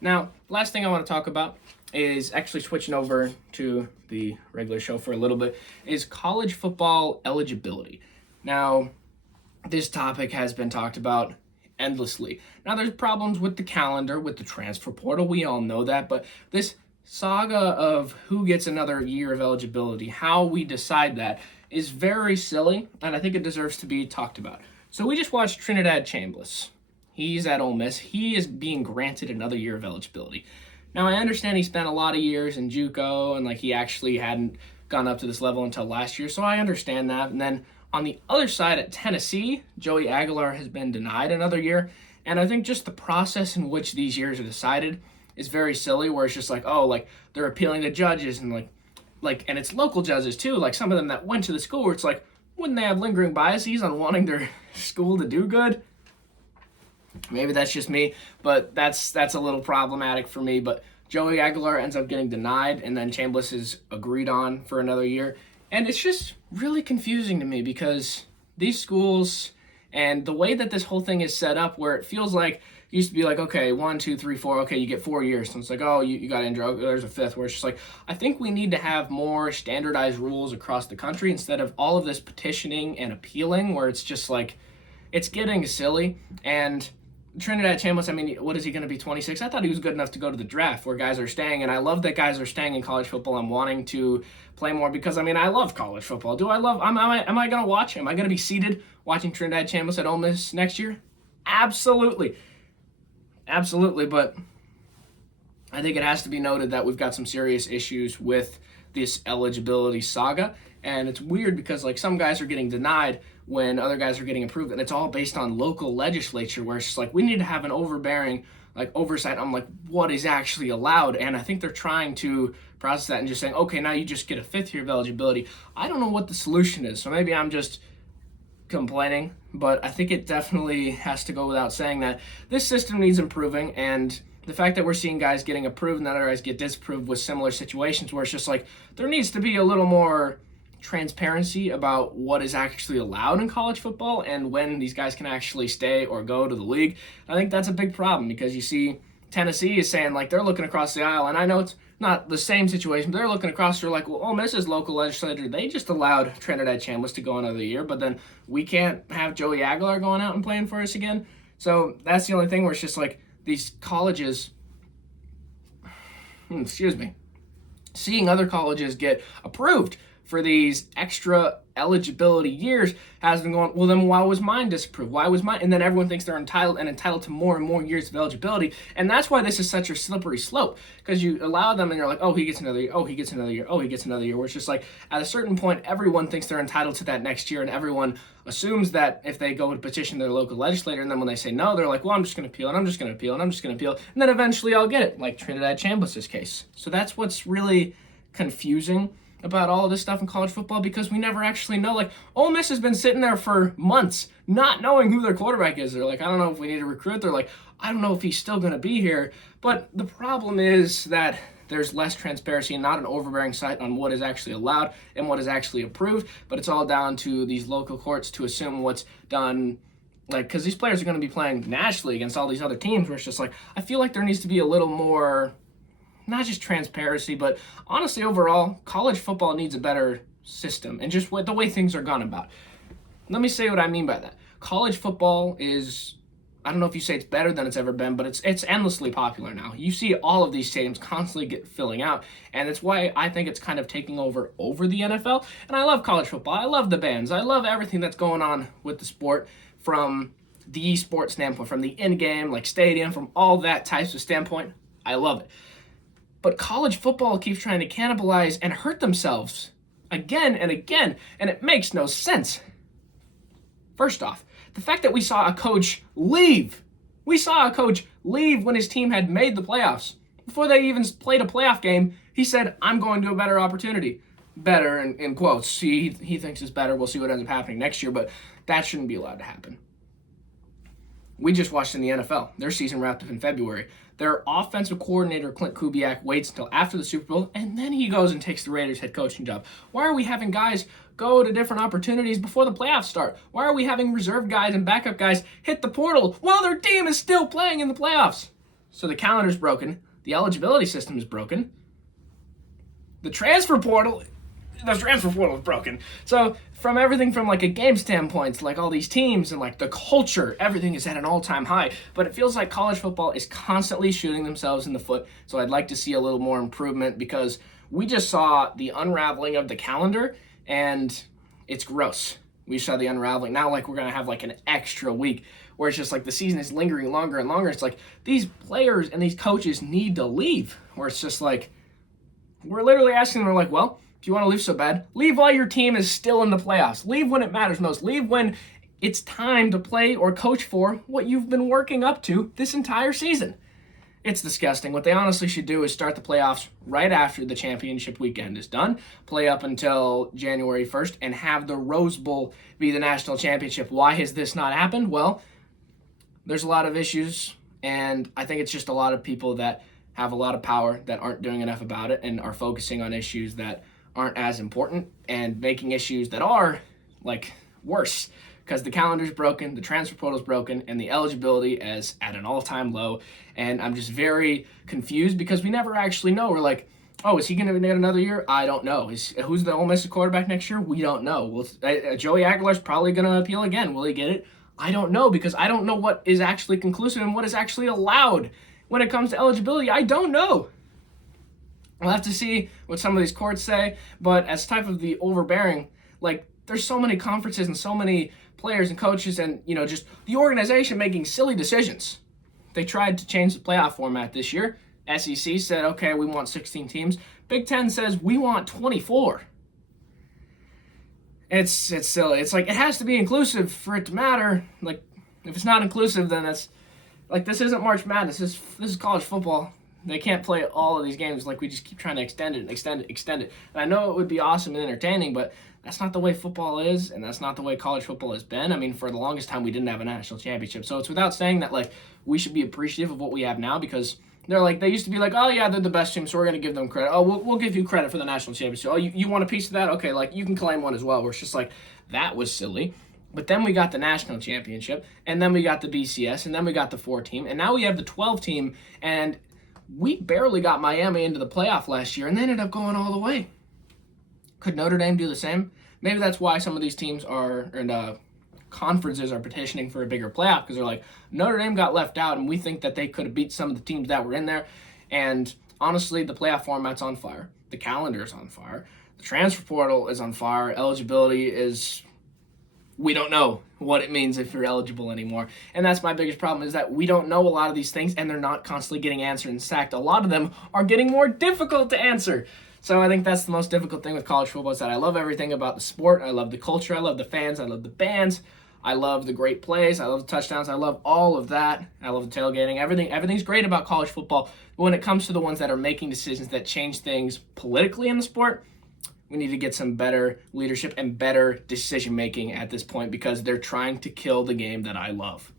Now, last thing I want to talk about is actually switching over to the regular show for a little bit, is college football eligibility. Now, this topic has been talked about endlessly. Now, there's problems with the calendar, with the transfer portal. We all know that, but this saga of who gets another year of eligibility, how we decide that, is very silly, and I think it deserves to be talked about. So we just watched Trinidad Chambliss. He's at Ole Miss. He is being granted another year of eligibility. Now, I understand he spent a lot of years in JUCO, and he actually hadn't gone up to this level until last year, so I understand that. And then on the other side at Tennessee, Joey Aguilar has been denied another year, and I think just the process in which these years are decided is very silly, where it's just they're appealing to judges, and and it's local judges too, some of them that went to the school, where it's wouldn't they have lingering biases on wanting their school to do good? Maybe that's just me, but that's a little problematic for me. But Joey Aguilar ends up getting denied, and then Chambliss is agreed on for another year. And it's just really confusing to me, because these schools and the way that this whole thing is set up, where it feels like it used to be okay, 1, 2, 3, 4, okay, you get 4 years. So it's you got injured, there's a fifth, where it's just I think we need to have more standardized rules across the country instead of all of this petitioning and appealing, where it's just it's getting silly. And Trinidad Chambliss, what is he going to be, 26? I thought he was good enough to go to the draft where guys are staying, and I love that guys are staying in college football and wanting to play more, because, I love college football. Am I going to watch? Am I going to be seated watching Trinidad Chambliss at Ole Miss next year? Absolutely. Absolutely, but I think it has to be noted that we've got some serious issues with this eligibility saga, and it's weird because some guys are getting denied when other guys are getting approved, and it's all based on local legislature, where it's just we need to have an overbearing oversight on what is actually allowed. And I think they're trying to process that and just saying, okay, now you just get a fifth year of eligibility. I don't know what the solution is, so maybe I'm just complaining, but I think it definitely has to go without saying that this system needs improving. And the fact that we're seeing guys getting approved and other guys get disapproved with similar situations, where it's just there needs to be a little more transparency about what is actually allowed in college football and when these guys can actually stay or go to the league. I think that's a big problem, because you see Tennessee is saying they're looking across the aisle, and I know it's not the same situation, but they're looking across, they're well, Ole Miss's local legislature, they just allowed Trinidad Chambliss to go another year, but then we can't have Joey Aguilar going out and playing for us again. So that's the only thing, where it's just these colleges, seeing other colleges get approved for these extra eligibility years has been going, well, then why was mine disapproved? Why was mine? And then everyone thinks they're entitled to more and more years of eligibility. And that's why this is such a slippery slope, because you allow them and you're oh, he gets another year. Oh, he gets another year. Oh, he gets another year. Where it's just at a certain point, everyone thinks they're entitled to that next year. And everyone assumes that if they go and petition their local legislator, and then when they say no, they're well, I'm just going to appeal, and I'm just going to appeal, and I'm just going to appeal. And then eventually I'll get it, like Trinidad Chambliss's case. So that's what's really confusing about all of this stuff in college football, because we never actually know. Ole Miss has been sitting there for months not knowing who their quarterback is. They're I don't know if we need to recruit. They're I don't know if he's still going to be here. But the problem is that there's less transparency and not an overbearing sight on what is actually allowed and what is actually approved. But it's all down to these local courts to assume what's done, because these players are going to be playing nationally against all these other teams, where it's just I feel there needs to be a little more, not just transparency, but honestly, overall, college football needs a better system and just the way things are gone about. Let me say what I mean by that. College football is, I don't know if you say it's better than it's ever been, but it's endlessly popular now. You see all of these stadiums constantly filling out, and it's why I think it's kind of taking over the NFL. And I love college football. I love the bands. I love everything that's going on with the sport, from the esports standpoint, from the in-game, stadium, from all that types of standpoint. I love it. But college football keeps trying to cannibalize and hurt themselves again and again, and it makes no sense. First off, the fact that we saw a coach leave. We saw a coach leave when his team had made the playoffs. Before they even played a playoff game, he said, I'm going to a better opportunity. Better, in quotes. He thinks it's better. We'll see what ends up happening next year, but that shouldn't be allowed to happen. We just watched in the NFL. Their season wrapped up in February. Their offensive coordinator, Clint Kubiak, waits until after the Super Bowl, and then he goes and takes the Raiders' head coaching job. Why are we having guys go to different opportunities before the playoffs start? Why are we having reserve guys and backup guys hit the portal while their team is still playing in the playoffs? So the calendar's broken. The eligibility system is broken. The transfer portal is broken. So from everything from like a game standpoint, like all these teams and like the culture, everything is at an all-time high. But it feels like college football is constantly shooting themselves in the foot. So I'd like to see a little more improvement because we just saw the unraveling of the calendar and it's gross. We saw the unraveling. Now like we're going to have like an extra week where it's just like the season is lingering longer and longer. It's like these players and these coaches need to leave, where it's just like we're literally asking them, we're like, well, if you want to leave so bad, leave while your team is still in the playoffs. Leave when it matters most. Leave when it's time to play or coach for what you've been working up to this entire season. It's disgusting. What they honestly should do is start the playoffs right after the championship weekend is done, play up until January 1st, and have the Rose Bowl be the national championship. Why has this not happened? Well, there's a lot of issues, and I think it's just a lot of people that have a lot of power that aren't doing enough about it and are focusing on issues that aren't as important and making issues that are like worse, because the calendar's broken, the transfer portal's broken, and the eligibility is at an all-time low. And I'm just very confused because we never actually know. We're like, oh, is he going to get another year? I don't know. Who's the Ole Miss quarterback next year? We don't know. Joey Aguilar's probably going to appeal again. Will he get it? I don't know, because I don't know what is actually conclusive and what is actually allowed when it comes to eligibility. I don't know. We'll have to see what some of these courts say, but as type of the overbearing, like there's so many conferences and so many players and coaches and, you know, just the organization making silly decisions. They tried to change the playoff format this year. SEC said, okay, we want 16 teams. Big Ten says we want 24. It's silly. It's like it has to be inclusive for it to matter. Like if it's not inclusive, then that's like this isn't March Madness. This is college football. They can't play all of these games. Like we just keep trying to extend it. And I know it would be awesome and entertaining, but that's not the way football is, and that's not the way college football has been. I mean, for the longest time, we didn't have a national championship. So it's without saying that like we should be appreciative of what we have now, because they used to be like, oh yeah, they're the best team, so we're gonna give them credit. Oh, we'll give you credit for the national championship. Oh, you want a piece of that? Okay, like you can claim one as well. Where it's just like that was silly. But then we got the national championship, and then we got the BCS, and then we got the 4-team, and now we have the 12-team, and we barely got Miami into the playoff last year, and they ended up going all the way. Could Notre Dame do the same? Maybe that's why some of these teams and conferences are petitioning for a bigger playoff, because they're like, Notre Dame got left out, and we think that they could have beat some of the teams that were in there. And honestly, the playoff format's on fire. The calendar is on fire. The transfer portal is on fire. Eligibility is... we don't know what it means if you're eligible anymore. And that's my biggest problem, is that we don't know a lot of these things, and they're not constantly getting answered. In fact, a lot of them are getting more difficult to answer. So I think that's the most difficult thing with college football, is that I love everything about the sport. I love the culture. I love the fans. I love the bands. I love the great plays. I love the touchdowns. I love all of that. I love the tailgating. Everything's great about college football. But when it comes to the ones that are making decisions that change things politically in the sport, we need to get some better leadership and better decision-making at this point, because they're trying to kill the game that I love.